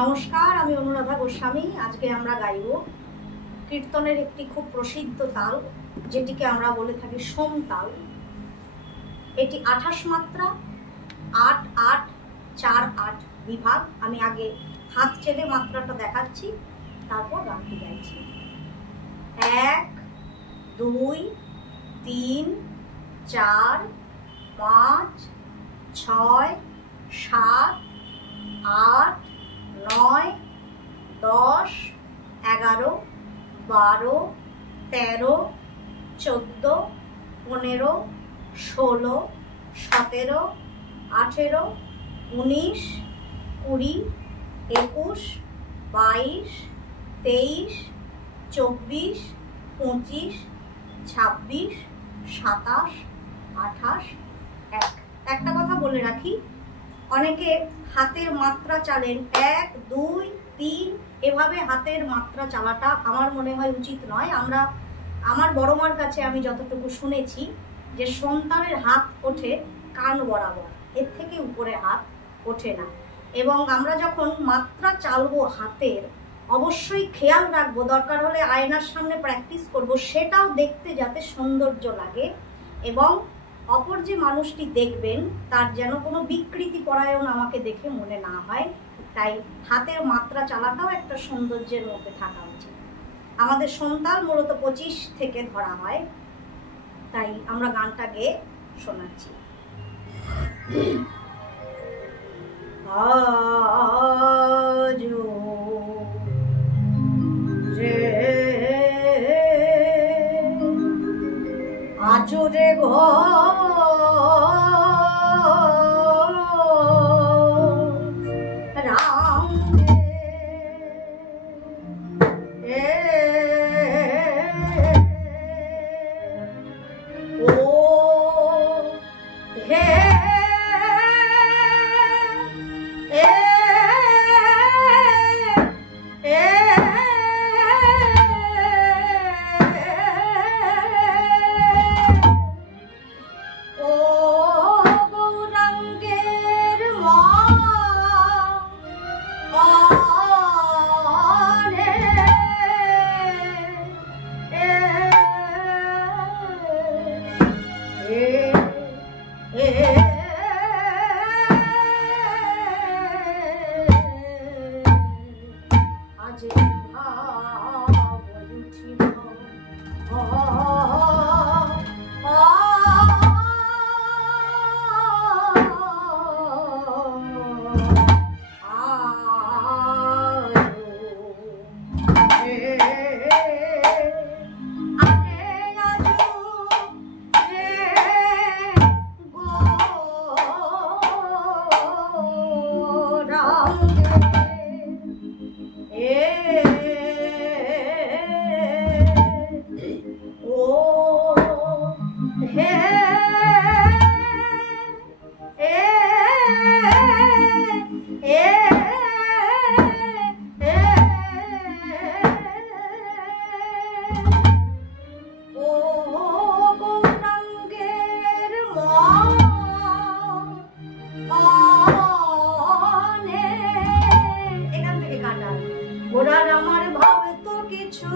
নমস্কার, আমি অনুরাধা গোস্বামী। আজকে আমরা গাইব কীর্তনের একটি খুব প্রসিদ্ধ তাল, যেটিকে আমরা বলে থাকি সোম তাল। এটি 28 মাত্রা, 8-8-4-8 বিভাগ। আমি আগে হাত চেলে মাত্রাটা দেখাচ্ছি, তারপর গানটি গাইছি। 1 2 3 4 5 6 7 8 9 10 11 12 13 14 15 16 17 18 19 20 21 22 23 24 25 26 27 28 একটা কথা বলে রাখি, অনেকে হাতের মাত্রা চালেন 1 2 3 এভাবে হাতের মাত্রা চালাটা আমার মনে হয় উচিত নয়। আমার বড় মার কাছে আমি যতটুকু শুনেছি যে সন্তানের হাত ওঠে কান বরাবর, এর থেকে উপরে হাত ওঠে না। এবং আমরা যখন মাত্রা চালবো হাতের, অবশ্যই খেয়াল রাখবো, দরকার হলে আয়নার সামনে প্র্যাকটিস করব, সেটাও দেখতে যাতে সৌন্দর্য লাগে এবং অপর যে মানুষটি দেখবেন তার যেন কোনো বিকৃতি পরায়ণ আমাকে দেখে মনে না হয়। তাই হাতের মাত্রা চালাটাও একটা সৌন্দর্যের মধ্যে থাকা উচিত। আমাদের সন্তান মূলত 25 থেকে ধরা হয়, তাই আমরা গানটা গেয়ে শোনাচ্ছি। আজরে আমার ভাবে তো কিছু